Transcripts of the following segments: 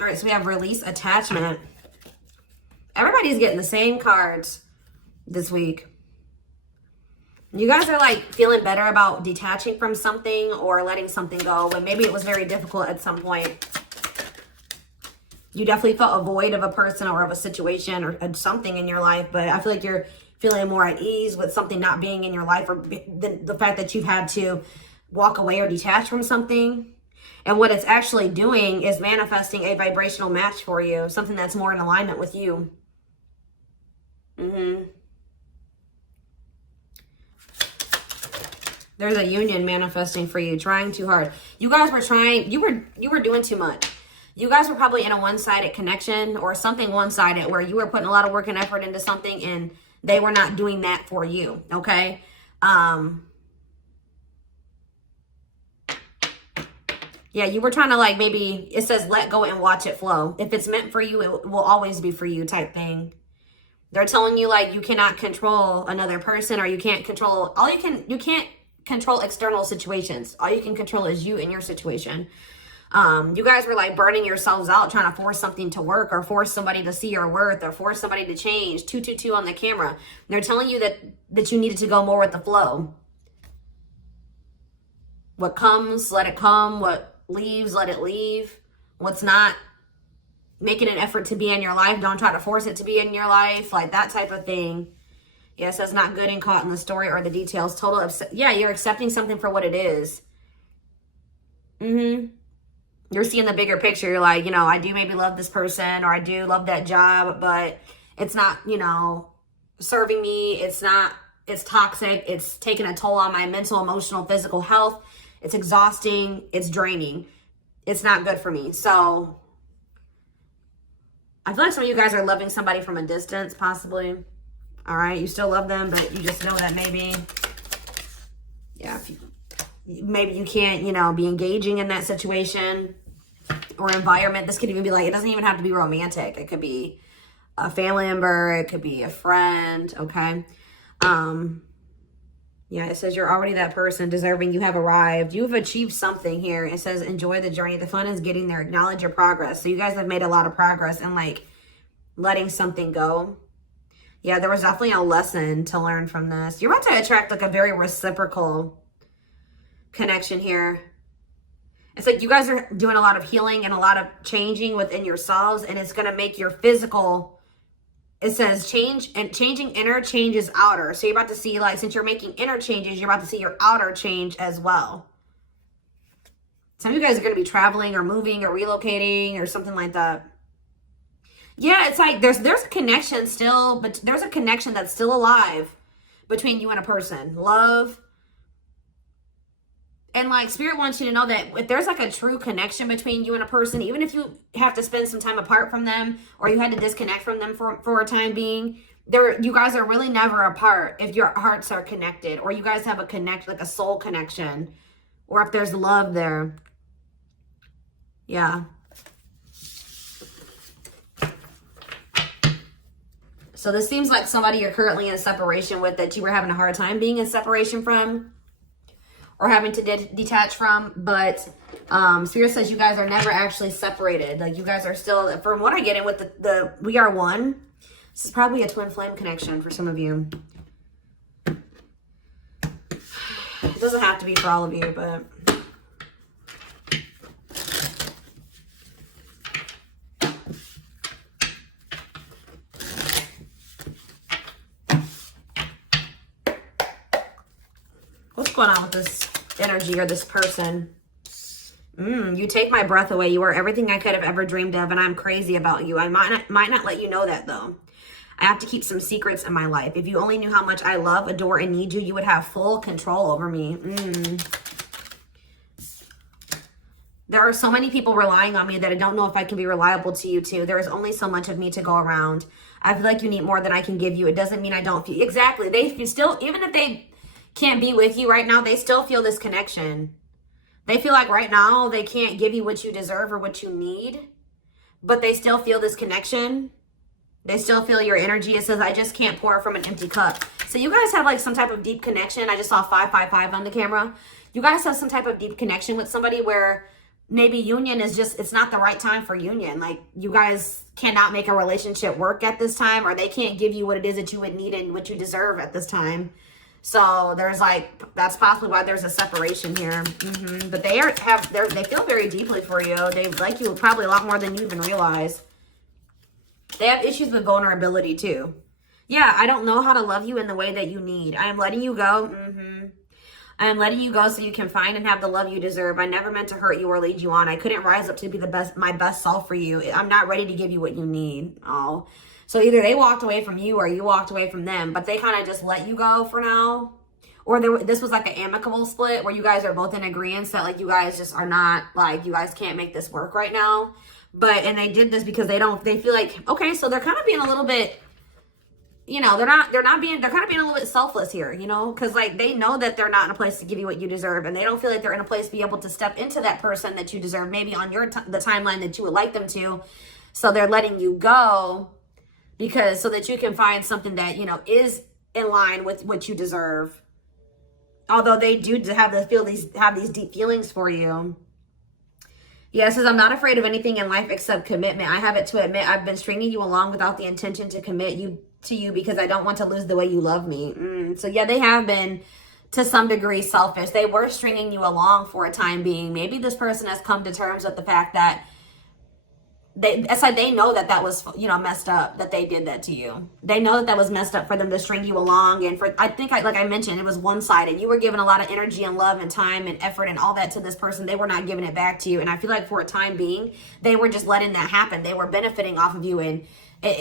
All right, so we have release attachment. Everybody's getting the same cards this week. You guys are like feeling better about detaching from something or letting something go, but maybe it was very difficult at some point. You definitely felt a void of a person or of a situation or something in your life, but I feel like you're feeling more at ease with something not being in your life, or the fact that you've had to walk away or detach from something. And what it's actually doing is manifesting a vibrational match for you, something that's more in alignment with you. There's a union manifesting for you, trying too hard. You guys were trying, you were doing too much. You guys were probably in a one-sided connection or something one-sided where you were putting a lot of work and effort into something and they were not doing that for you, okay? Yeah, you were trying to like, maybe it says let go and watch it flow. If it's meant for you, it will always be for you type thing. They're telling you like you cannot control another person, or you can't control, you can't control external situations. All you can control is you and your situation. You guys were like burning yourselves out trying to force something to work, or force somebody to see your worth, or force somebody to change. 222 on the camera. And they're telling you that you needed to go more with the flow. What comes, let it come. What leaves, let it leave. What's not making an effort to be in your life, don't try to force it to be in your life. Like that type of thing. Yes, that's not good and caught in the story or the details. Yeah, you're accepting something for what it is. You're seeing the bigger picture. You're like, you know, I do maybe love this person, or I do love that job, but it's not, you know, serving me. It's toxic. It's taking a toll on my mental, emotional, physical health. It's exhausting. It's draining. It's not good for me. So I feel like some of you guys are loving somebody from a distance, possibly. All right, you still love them, but you just know that maybe, yeah, maybe you can't, you know, be engaging in that situation or environment. This could even be like, it doesn't even have to be romantic. It could be a family member. It could be a friend, okay? Yeah, it says you're already that person deserving. You have arrived. You've achieved something here. It says enjoy the journey. The fun is getting there. Acknowledge your progress. So you guys have made a lot of progress in like letting something go. Yeah, there was definitely a lesson to learn from this. You're about to attract like a very reciprocal connection here. It's like you guys are doing a lot of healing and a lot of changing within yourselves, and it's going to make your physical, it says changing inner changes outer. So you're about to see, like, since you're making inner changes, you're about to see your outer change as well. Some of you guys are going to be traveling or moving or relocating or something like that. Yeah, it's like there's a connection still, but there's a connection that's still alive between you and a person. Love. And like Spirit wants you to know that if there's like a true connection between you and a person, even if you have to spend some time apart from them, or you had to disconnect from them for a time being, you guys are really never apart if your hearts are connected, or you guys have like a soul connection, or if there's love there. Yeah. So this seems like somebody you're currently in a separation with that you were having a hard time being in separation from, or having to detach from. But Spirit says you guys are never actually separated. Like you guys are still, from what I get in with the we are one. This is probably a twin flame connection for some of you. It doesn't have to be for all of you, but what's going on with this energy or this person? You take my breath away. You are everything I could have ever dreamed of, and I'm crazy about you. I might not let you know that, though. I have to keep some secrets in my life. If you only knew how much I love, adore, and need you, you would have full control over me. There are so many people relying on me that I don't know if I can be reliable to you, too. There is only so much of me to go around. I feel like you need more than I can give you. It doesn't mean I don't feel... Exactly. They can still... Even if they can't be with you right now, they still feel this connection. They feel like right now they can't give you what you deserve or what you need, but they still feel this connection. They still feel your energy. It says, I just can't pour from an empty cup. So you guys have like some type of deep connection. I just saw 555 on the camera. You guys have some type of deep connection with somebody where maybe union is just, it's not the right time for union. Like, you guys cannot make a relationship work at this time, or they can't give you what it is that you would need and what you deserve at this time. So there's like, that's possibly why there's a separation here. But they feel very deeply for you. They like you probably a lot more than you even realize. They have issues with vulnerability too. Yeah, I don't know how to love you in the way that you need. I am letting you go. I am letting you go so you can find and have the love you deserve. I never meant to hurt you or lead you on. I couldn't rise up to be my best self for you. I'm not ready to give you what you need. Oh. So either they walked away from you or you walked away from them, but they kind of just let you go for now. Or this was like an amicable split where you guys are both in agreement that like you guys just are not, like, you guys can't make this work right now. And they did this because they feel like, okay, so they're kind of being a little bit, you know, they're kind of being a little bit selfless here, you know, because like they know that they're not in a place to give you what you deserve, and they don't feel like they're in a place to be able to step into that person that you deserve, maybe on the timeline that you would like them to. So they're letting you go because so that you can find something that, you know, is in line with what you deserve. Although they do have these deep feelings for you. Yeah, it says, I'm not afraid of anything in life except commitment. I have it to admit I've been stringing you along without the intention to commit to you because I don't want to lose the way you love me. So yeah, they have been to some degree selfish. They were stringing you along for a time being. Maybe this person has come to terms with the fact that they know that was, you know, messed up, that they did that to you. They know that was messed up for them to string you along. And I think, like I mentioned, it was one-sided. You were giving a lot of energy and love and time and effort and all that to this person. They were not giving it back to you. And I feel like for a time being, they were just letting that happen. They were benefiting off of you, and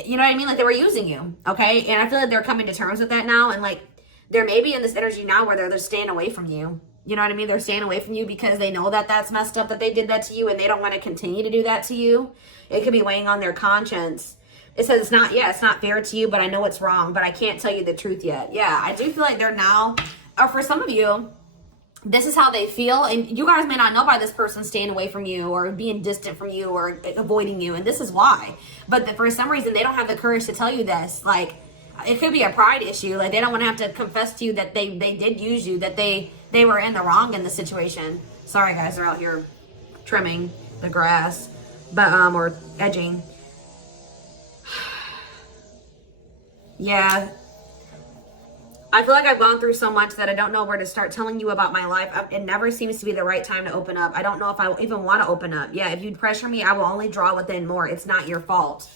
you know what I mean? Like, they were using you, okay? And I feel like they're coming to terms with that now. And like, they're maybe in this energy now where they're staying away from you. You know what I mean? They're staying away from you because they know that that's messed up, that they did that to you, and they don't want to continue to do that to you. It could be weighing on their conscience. It says it's not fair to you, but I know it's wrong, but I can't tell you the truth yet. Yeah, I do feel like they're now, or for some of you, this is how they feel. And you guys may not know by this person staying away from you or being distant from you or avoiding you. And this is why. But for some reason, they don't have the courage to tell you this. Like, it could be a pride issue. Like, they don't want to have to confess to you that they did use you, that they were in the wrong in the situation. Sorry, guys, they're out here trimming the grass, but or edging. Yeah. I feel like I've gone through so much that I don't know where to start telling you about my life. It never seems to be the right time to open up. I don't know if I even want to open up. Yeah, if you pressure me, I will only draw within more. It's not your fault.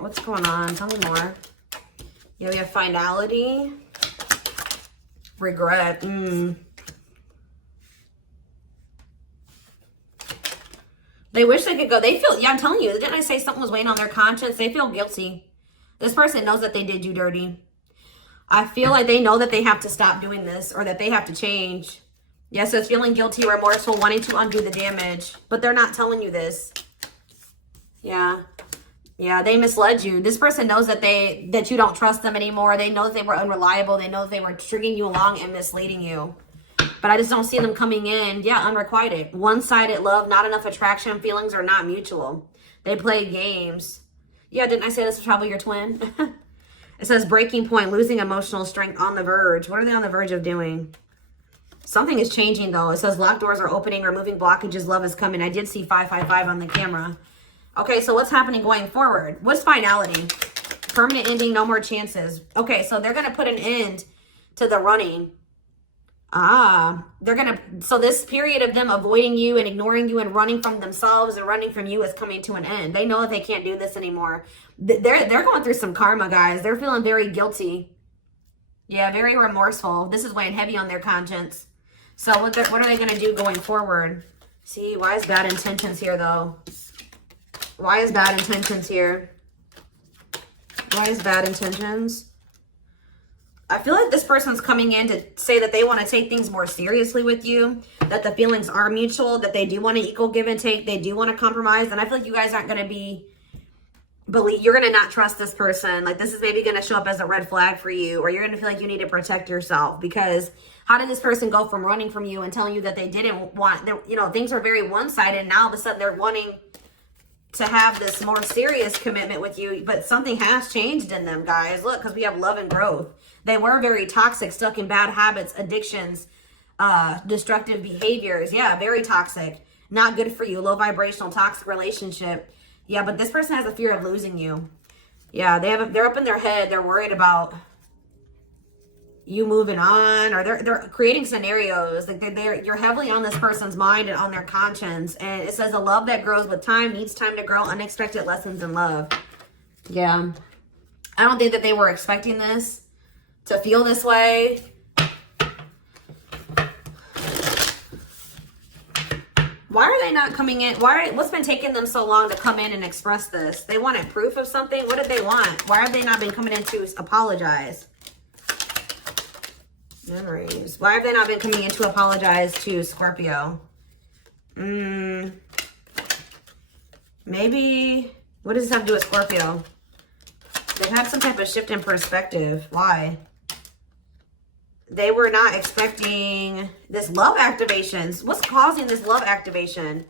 What's going on? Tell me more. Yeah, we have finality. Regret. They wish they could go. They feel, yeah, I'm telling you, didn't I say something was weighing on their conscience? They feel guilty. This person knows that they did you dirty. I feel like they know that they have to stop doing this or that they have to change. Yes, it's feeling guilty, remorseful, wanting to undo the damage, but they're not telling you this. Yeah. Yeah, they misled you. This person knows that you don't trust them anymore. They know that they were unreliable. They know that they were stringing you along and misleading you. But I just don't see them coming in. Yeah, unrequited. One-sided love, not enough attraction. Feelings are not mutual. They play games. Yeah, didn't I say this was probably your twin? It says breaking point, losing emotional strength, on the verge. What are they on the verge of doing? Something is changing, though. It says locked doors are opening, removing blockages, love is coming. I did see 555 on the camera. Okay, so what's happening going forward? What's finality? Permanent ending, no more chances. Okay, so they're going to put an end to the running. So this period of them avoiding you and ignoring you and running from themselves and running from you is coming to an end. They know that they can't do this anymore. They're going through some karma, guys. They're feeling very guilty. Yeah, very remorseful. This is weighing heavy on their conscience. So what are they going to do going forward? See, why is bad intentions here, though? Why is bad intentions here? Why is bad intentions? I feel like this person's coming in to say that they want to take things more seriously with you, that the feelings are mutual, that they do want to equal give and take, they do want to compromise, and I feel like you guys aren't going to you're going to not trust this person. Like, this is maybe going to show up as a red flag for you, or you're going to feel like you need to protect yourself, because how did this person go from running from you and telling you that they didn't want, you know, things are very one-sided, and now all of a sudden they're wanting to have this more serious commitment with you, but something has changed in them, guys. Look, because we have love and growth. They were very toxic, stuck in bad habits, addictions, destructive behaviors. Yeah, very toxic. Not good for you. Low vibrational, toxic relationship. Yeah, but this person has a fear of losing you. Yeah, they're up in their head. They're worried about you moving on, or they're creating scenarios. Like you're heavily on this person's mind and on their conscience. And it says a love that grows with time needs time to grow. Unexpected lessons in love. Yeah, I don't think that they were expecting this to feel this way. Why are they not coming in? What's been taking them so long to come in and express this? They wanted proof of something. What did they want? Why have they not been coming in to apologize? Memories. Why have they not been coming in to apologize to Scorpio? Maybe, what does this have to do with Scorpio? They've had some type of shift in perspective. Why? They were not expecting this love activation. What's causing this love activation?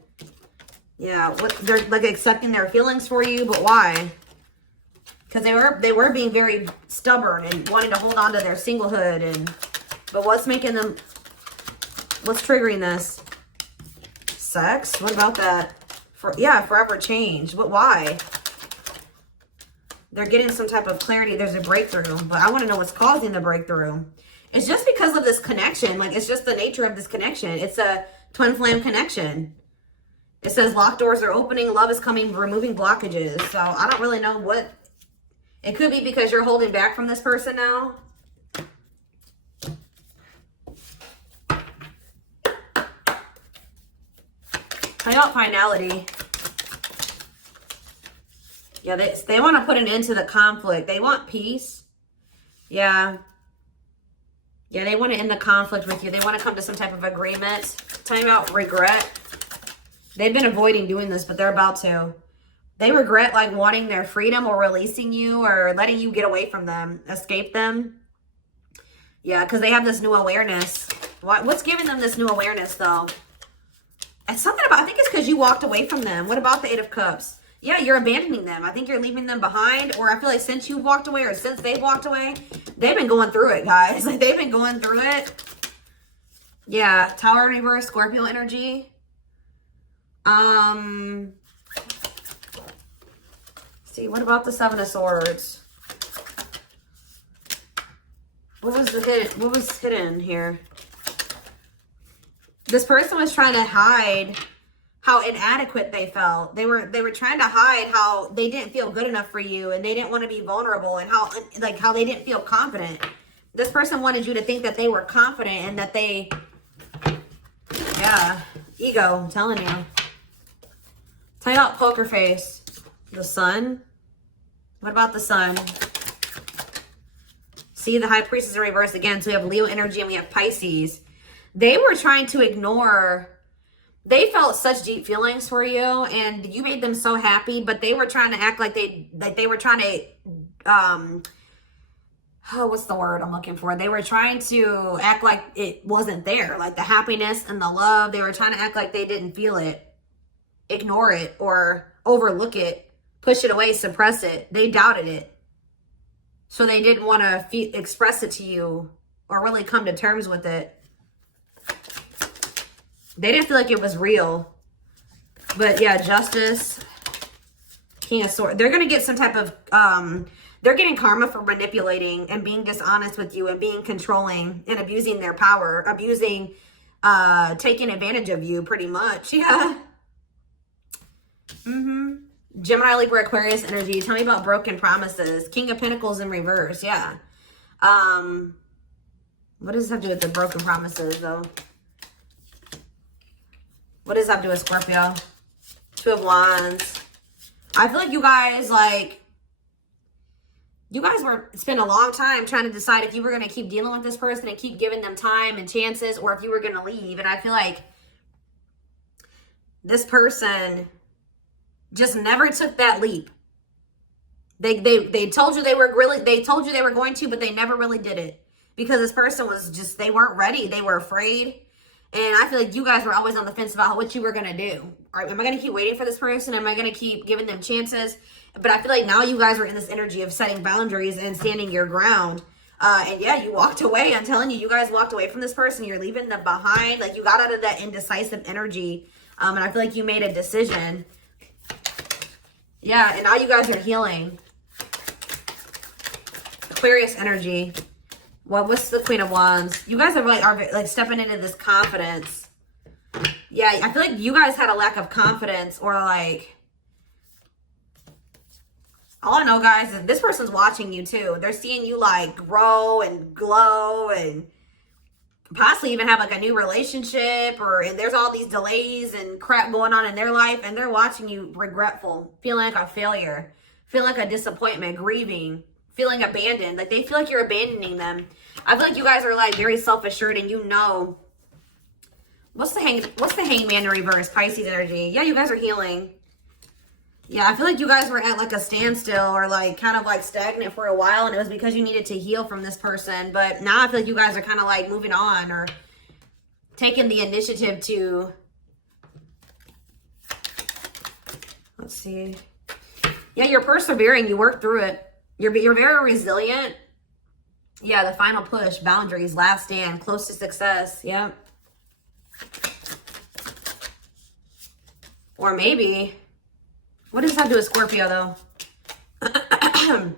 Yeah, they're like accepting their feelings for you, but why? Because they were being very stubborn and wanting to hold on to their singlehood, but what's making them? What's triggering this? Sex? What about that? Forever change. But why? They're getting some type of clarity. There's a breakthrough, but I want to know what's causing the breakthrough. It's just because of this connection. Like, it's just the nature of this connection. It's a twin flame connection. It says locked doors are opening. Love is coming, removing blockages. So I don't really know what. It could be because you're holding back from this person now. I got finality. Yeah, they want to put an end to the conflict. They want peace. Yeah. Yeah, they want to end the conflict with you. They want to come to some type of agreement. Tell me about regret. They've been avoiding doing this, but they're about to. They regret like wanting their freedom or releasing you or letting you get away from them, escape them. Yeah, because they have this new awareness. What's giving them this new awareness, though? It's something about, I think it's because you walked away from them. What about the Eight of Cups? Yeah, you're abandoning them. I think you're leaving them behind, or I feel like since you've walked away or since they've walked away, they've been going through it, guys. Like, they've been going through it. Yeah, Tower in reverse, Scorpio energy. See, what about the Seven of Swords? What was hidden here? This person was trying to hide how inadequate they felt. They were trying to hide how they didn't feel good enough for you, and they didn't want to be vulnerable, and how they didn't feel confident. This person wanted you to think that they were confident and that they, yeah, ego, I'm telling you. Tell you about poker face. The Sun. What about the Sun? See, the High Priestess in reverse again. So we have Leo energy and we have Pisces. They were trying to ignore. They felt such deep feelings for you, and you made them so happy, but they were trying to act like they were trying to, what's the word I'm looking for? They were trying to act like it wasn't there, like the happiness and the love. They were trying to act like they didn't feel it, ignore it, or overlook it, push it away, suppress it. They doubted it. So they didn't want to express it to you or really come to terms with it. They didn't feel like it was real. But yeah, Justice, King of Swords. They're going to get some type of, they're getting karma for manipulating and being dishonest with you and being controlling and abusing their power, abusing, taking advantage of you pretty much. Yeah. Gemini, Libra, Aquarius energy. Tell me about broken promises. King of Pentacles in reverse. Yeah. What does this have to do with the broken promises, though? What does that have to do with Scorpio? Two of Wands. I feel like you guys, like, you guys were spent a long time trying to decide if you were going to keep dealing with this person and keep giving them time and chances, or if you were going to leave. And I feel like this person just never took that leap. They told you they were going to, but they never really did it, because this person was just, they weren't ready. They were afraid. And I feel like you guys were always on the fence about what you were going to do. Am I going to keep waiting for this person? Am I going to keep giving them chances? But I feel like now you guys are in this energy of setting boundaries and standing your ground. And yeah, you walked away. I'm telling you, you guys walked away from this person. You're leaving them behind. Like, you got out of that indecisive energy. And I feel like you made a decision. Yeah, and now you guys are healing. Aquarius energy. What's the Queen of Wands? You guys are like stepping into this confidence. Yeah, I feel like you guys had a lack of confidence, or like, all I know, guys, is this person's watching you too. They're seeing you like grow and glow and possibly even have like a new relationship, and there's all these delays and crap going on in their life, and they're watching you regretful, feeling like a failure, feeling like a disappointment, grieving, feeling abandoned. Like, they feel like you're abandoning them. I feel like you guys are like very self-assured, and you know, what's the Hangman in reverse? Pisces energy. Yeah, you guys are healing. Yeah, I feel like you guys were at like a standstill, or like kind of like stagnant for a while, and it was because you needed to heal from this person. But now I feel like you guys are kind of like moving on, or taking the initiative to, let's see. Yeah, you're persevering. You work through it. You're very resilient. Yeah, the final push, boundaries, last stand, close to success. Yep. Or maybe, what does that do with Scorpio, though? I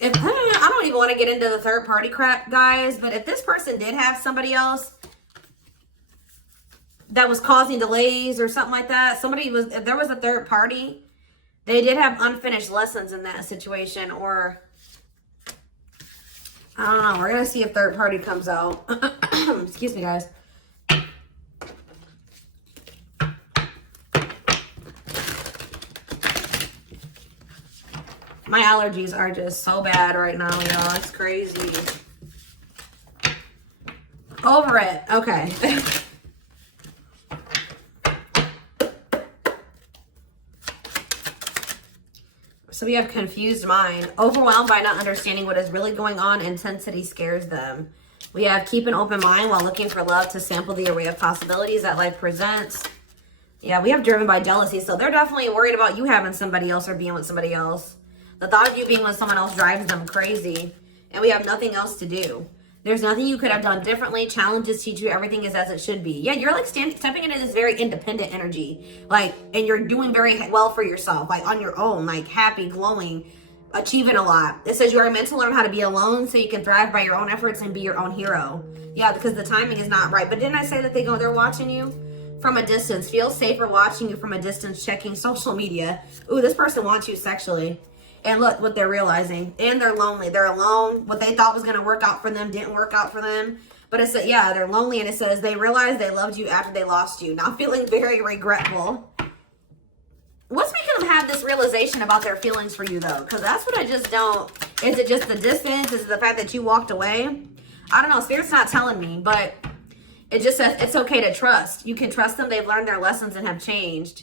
don't even want to get into the third party crap, guys, but if this person did have somebody else that was causing delays or something like that, if there was a third party, they did have unfinished lessons in that situation, or I don't know. We're going to see if third party comes out. Excuse me, guys. My allergies are just so bad right now, y'all. It's crazy. Over it. Okay. So we have confused mind, overwhelmed by not understanding what is really going on. Intensity scares them. We have keep an open mind while looking for love to sample the array of possibilities that life presents. Yeah, we have driven by jealousy. So they're definitely worried about you having somebody else or being with somebody else. The thought of you being with someone else drives them crazy. And we have nothing else to do. There's nothing you could have done differently. Challenges teach you everything is as it should be. Yeah, you're like stepping into this very independent energy. Like, and you're doing very well for yourself. Like, on your own. Like, happy, glowing, achieving a lot. It says you are meant to learn how to be alone so you can thrive by your own efforts and be your own hero. Yeah, because the timing is not right. But didn't I say that they're watching you from a distance? Feel safer watching you from a distance, checking social media. Ooh, this person wants you sexually. And look what they're realizing. And they're lonely. They're alone. What they thought was going to work out for them didn't work out for them. But it said, yeah, they're lonely. And it says they realized they loved you after they lost you. Now feeling very regretful. What's making them have this realization about their feelings for you, though? Because that's what I just don't. Is it just the distance? Is it the fact that you walked away? I don't know. Spirit's not telling me. But it just says it's okay to trust. You can trust them. They've learned their lessons and have changed.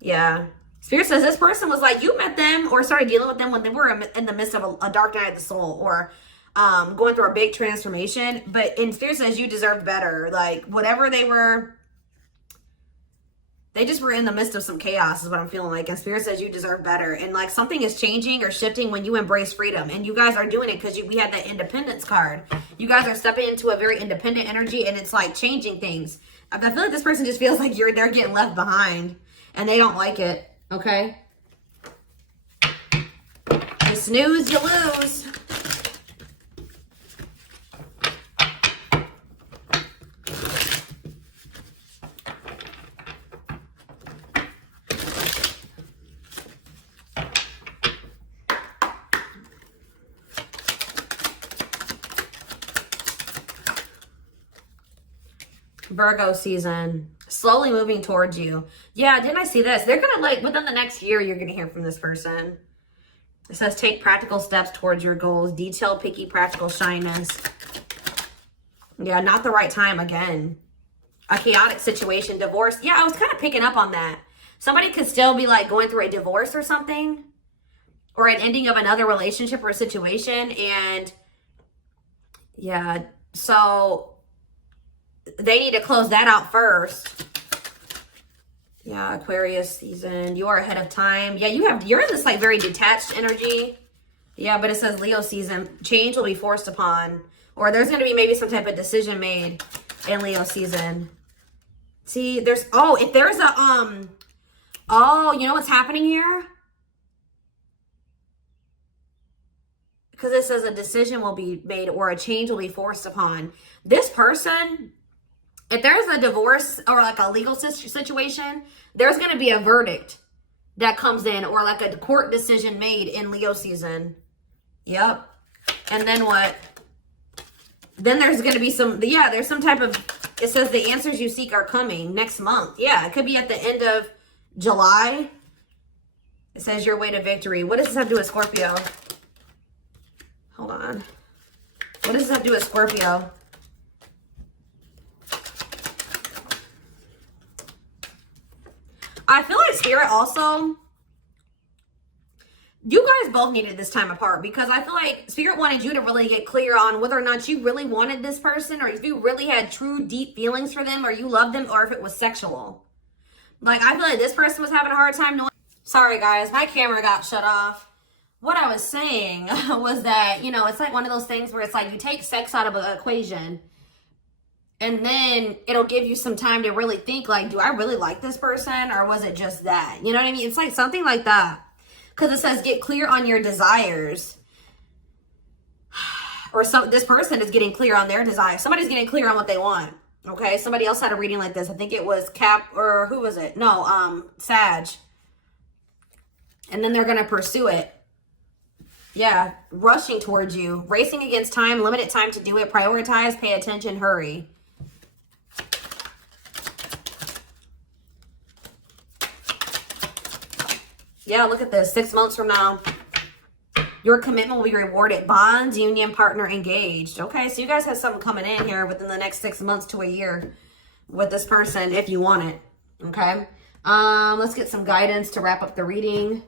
Yeah. Spirit says this person was like, you met them or started dealing with them when they were in the midst of a dark night of the soul, or going through a big transformation. But in Spirit says you deserved better. Like, whatever they just were in the midst of some chaos is what I'm feeling like. And Spirit says you deserve better. And like, something is changing or shifting when you embrace freedom. And you guys are doing it because we had that independence card. You guys are stepping into a very independent energy, and it's like changing things. I feel like this person just feels like they're getting left behind, and they don't like it. Okay. You snooze, you lose. Virgo season. Slowly moving towards you. Yeah, didn't I see this? They're gonna, like, within the next year, you're gonna hear from this person. It says take practical steps towards your goals. Detailed, picky, practical shyness. Yeah, not the right time again. A chaotic situation, divorce. Yeah, I was kind of picking up on that. Somebody could still be like going through a divorce or something, or an ending of another relationship or a situation. And yeah, so they need to close that out first. Yeah, Aquarius season. You are ahead of time. Yeah, you're in this like very detached energy. Yeah, but it says Leo season. Change will be forced upon. Or there's going to be maybe some type of decision made in Leo season. See, there's, oh, if there's a, oh, you know what's happening here? Because it says a decision will be made or a change will be forced upon. This person, if there's a divorce or like a legal situation, there's going to be a verdict that comes in or like a court decision made in Leo season. Yep. And then what? Then there's going to be some, yeah, there's some type of, it says the answers you seek are coming next month. Yeah, it could be at the end of July. It says your way to victory. What does this have to do with Scorpio? Hold on. What does this have to do with Scorpio? I feel like Spirit also, you guys both needed this time apart, because I feel like Spirit wanted you to really get clear on whether or not you really wanted this person, or if you really had true deep feelings for them, or you loved them, or if it was sexual. Like, I feel like this person was having a hard time knowing. Sorry guys, my camera got shut off. What I was saying was that, you know, it's like one of those things where it's like you take sex out of an equation, and then it'll give you some time to really think, like, do I really like this person, or was it just that? You know what I mean? It's like something like that. Because it says get clear on your desires. Or this person is getting clear on their desires. Somebody's getting clear on what they want. Okay, somebody else had a reading like this. I think it was or who was it? No, Sag. And then they're going to pursue it. Yeah, rushing towards you. Racing against time, limited time to do it. Prioritize, pay attention, hurry. Yeah, look at this. 6 months from now, your commitment will be rewarded. Bonds, union, partner, engaged. Okay, so you guys have something coming in here within the next 6 months to a year with this person if you want it. Okay, let's get some guidance to wrap up the reading.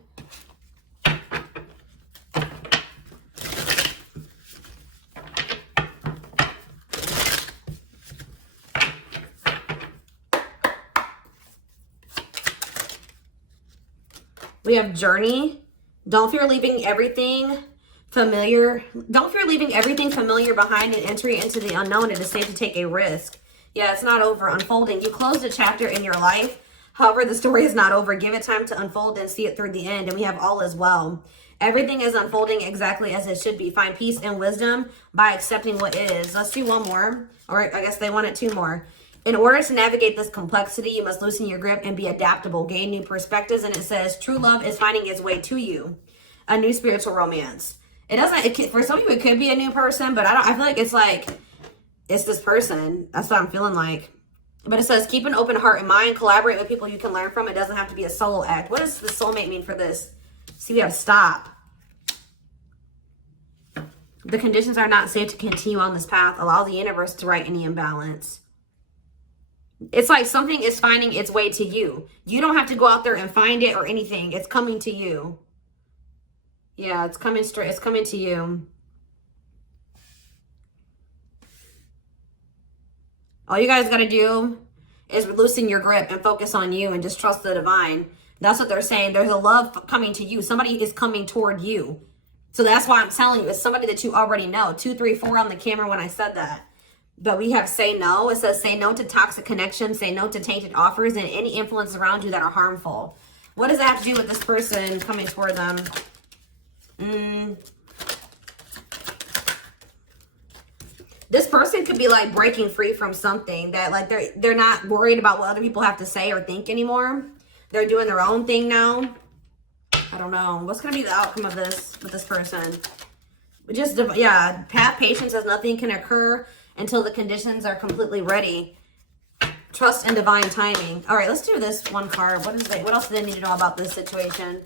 We have journey. Don't fear leaving everything familiar. Don't fear leaving everything familiar behind and entry into the unknown. It is safe to take a risk. Yeah, it's not over. Unfolding. You closed a chapter in your life. However, the story is not over. Give it time to unfold and see it through the end. And we have all as well. Everything is unfolding exactly as it should be. Find peace and wisdom by accepting what is. Let's do one more. Or I guess they wanted two more. In order to navigate this complexity, you must loosen your grip and be adaptable. Gain new perspectives. And it says, true love is finding its way to you. A new spiritual romance. It doesn't, for some people, it could be a new person, but I feel like it's this person. That's what I'm feeling like. But it says, keep an open heart and mind. Collaborate with people you can learn from. It doesn't have to be a solo act. What does the soulmate mean for this? See, we have stop. The conditions are not safe to continue on this path. Allow the universe to right any imbalance. It's like something is finding its way to you. You don't have to go out there and find it or anything. It's coming to you. Yeah, it's coming straight. It's coming to you. All you guys got to do is loosen your grip and focus on you and just trust the divine. That's what they're saying. There's a love coming to you. Somebody is coming toward you. So that's why I'm telling you, it's somebody that you already know. 2, 3, 4 on the camera when I said that. But we have say no. It says say no to toxic connections, say no to tainted offers, and any influence around you that are harmful. What does that have to do with this person coming toward them? This person could be like breaking free from something that like they're not worried about what other people have to say or think anymore. They're doing their own thing now. I don't know. What's going to be the outcome of this with this person? Just, yeah, have patience as nothing can occur until the conditions are completely ready. Trust and divine timing. All right, let's do this one card. What else do they need to know about this situation?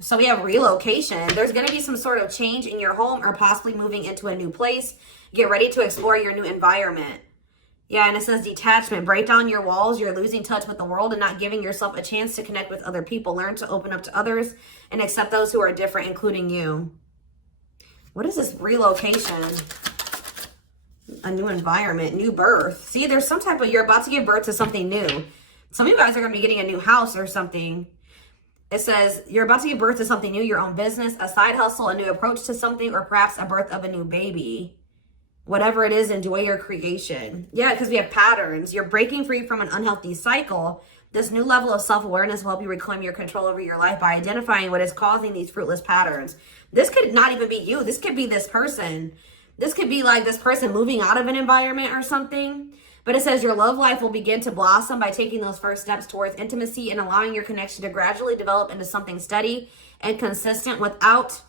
So we have relocation. There's going to be some sort of change in your home or possibly moving into a new place. Get ready to explore your new environment. Yeah, and it says detachment. Break down your walls. You're losing touch with the world and not giving yourself a chance to connect with other people. Learn to open up to others and accept those who are different, including you. What is this relocation? A new environment, new birth. See, there's some type of, you're about to give birth to something new. Some of you guys are going to be getting a new house or something. It says you're about to give birth to something new, your own business, a side hustle, a new approach to something, or perhaps a birth of a new baby. Whatever it is, enjoy your creation. Yeah, because we have patterns. You're breaking free from an unhealthy cycle. This new level of self-awareness will help you reclaim your control over your life by identifying what is causing these fruitless patterns. This could not even be you. This could be this person. This could be like this person moving out of an environment or something. But it says your love life will begin to blossom by taking those first steps towards intimacy and allowing your connection to gradually develop into something steady and consistent without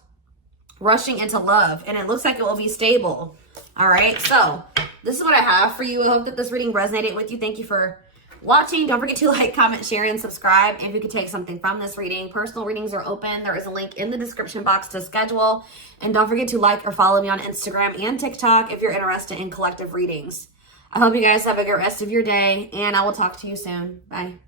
rushing into love. And it looks like it will be stable. All right. So this is what I have for you. I hope that this reading resonated with you. Thank you for watching. Don't forget to like, comment, share, and subscribe if you could take something from this reading. Personal readings are open. There is a link in the description box to schedule. And don't forget to like or follow me on Instagram and TikTok if you're interested in collective readings. I hope you guys have a good rest of your day, and I will talk to you soon. Bye.